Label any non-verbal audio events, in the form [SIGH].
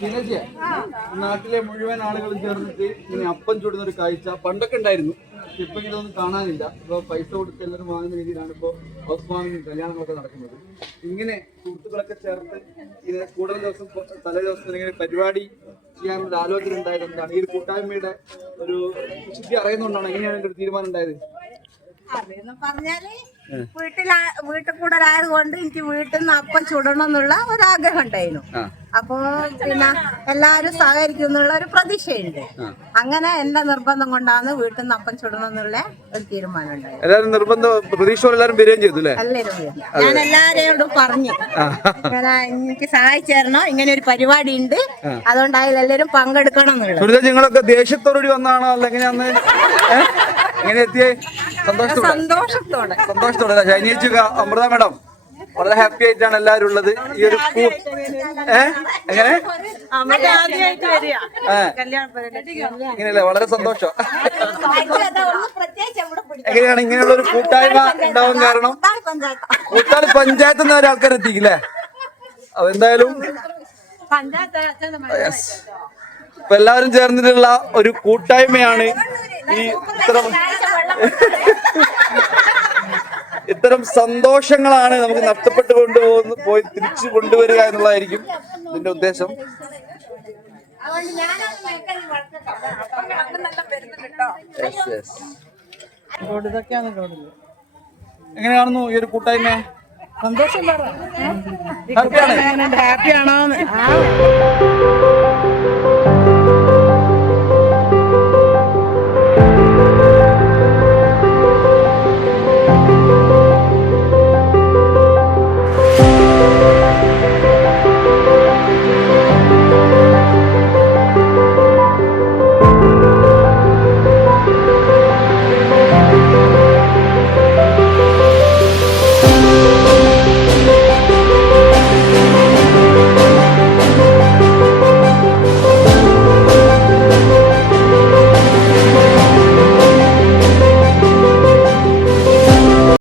ശീലജ നാട്ടിലെ മുഴുവൻ ആളുകളും ചേർന്നിട്ട് ഇങ്ങനെ അപ്പം ചൂടുന്ന ഒരു കാഴ്ച പണ്ടൊക്കെ ഉണ്ടായിരുന്നു. ഇപ്പൊ ഇങ്ങനെ ഒന്നും കാണാനില്ല. ഇപ്പൊ പൈസ കൊടുത്ത് എല്ലാവരും വാങ്ങുന്ന രീതിയിലാണ് ഇപ്പോ ഹൗസ് വാമിങ് കല്യാണങ്ങളൊക്കെ നടക്കുന്നത്. ഇങ്ങനെ സുഹൃത്തുക്കളൊക്കെ ചേർത്ത് ഇങ്ങനെ കൂടുതൽ ദിവസം തലേ ദിവസം ഇങ്ങനെ പരിപാടി ചെയ്യാനുള്ള ആലോചന ഉണ്ടായത് എന്താണ്? ഈ ഒരു കൂട്ടായ്മയുടെ ഒരു ശുദ്ധി അറിയുന്നതുകൊണ്ടാണ്? എങ്ങനെയാണ് എന്റെ ഒരു തീരുമാനം ഉണ്ടായത്? അതെന്ന് പറഞ്ഞാൽ വീട്ടിലാ വീട്ടിൽ കൂടുതലായത് കൊണ്ട് എനിക്ക് വീട്ടിൽ നിന്ന് അപ്പം ചുടണം എന്നുള്ള ഒരാഗ്രഹം ഉണ്ടായിരുന്നു. അപ്പോ പിന്നെ എല്ലാരും സഹകരിക്കും എന്നുള്ള ഒരു പ്രതീക്ഷയുണ്ട്. അങ്ങനെ എന്റെ നിർബന്ധം കൊണ്ടാണ് വീട്ടിൽ നിന്ന് അപ്പം ചുടണമെന്നുള്ള ഒരു തീരുമാനം ഉണ്ടായത്. എല്ലാവരും നിർബന്ധം പ്രതീക്ഷ എല്ലാവരും വരികയും ചെയ്തു അല്ലേ? എല്ലാവരും ഞാൻ എല്ലാരെയോടും പറഞ്ഞു. ഇങ്ങനെ എനിക്ക് സഹായിച്ചു തരണം ഇങ്ങനെ ഒരു പരിപാടി ഉണ്ട് അതുകൊണ്ട് എല്ലാവരും പങ്കെടുക്കണം എന്നുള്ളത്. നിങ്ങളൊക്കെ ദേഷ്യത്തോടുകൂടി വന്നാണോ അല്ല എങ്ങനെയാന്ന്? എങ്ങനെ എത്തിയേ? സന്തോഷത്തോടെ. സന്തോഷത്തോടെ? ഷൈനിയേച്ചി അമൃത മാഡം. വളരെ ഹാപ്പി ആയിട്ടാണ് എല്ലാവരും ഉള്ളത്. ഈ ഒരു എങ്ങനെ? ഇങ്ങനെയല്ലേ? വളരെ സന്തോഷം. [LAUGHS] എങ്ങനെയാണ് ഇങ്ങനെയുള്ള ഒരു കൂട്ടായ്മ ഉണ്ടാവാൻ കാരണം? പഞ്ചായത്ത് കൂട്ടാളി പഞ്ചായത്തിൽ നിന്ന് ഒരാൾക്കാർ എത്തിക്കില്ലേ? അപ്പൊ എന്തായാലും. ഇപ്പൊ എല്ലാവരും ചേർന്നിട്ടുള്ള ഒരു കൂട്ടായ്മയാണ് ഈ ഇത്തരം [LAUGHS] [LAUGHS] ഇത്തരം സന്തോഷങ്ങളാണ് നമുക്ക് നഷ്ടപ്പെട്ടു കൊണ്ടുപോകുന്ന പോയി തിരിച്ചു കൊണ്ടുവരിക എന്നുള്ളതായിരിക്കും ഇതിന്റെ ഉദ്ദേശം. എങ്ങനെ കാണുന്നു ഈ ഒരു കൂട്ടായ്മ? സന്തോഷം ഹാപ്പിയാണോ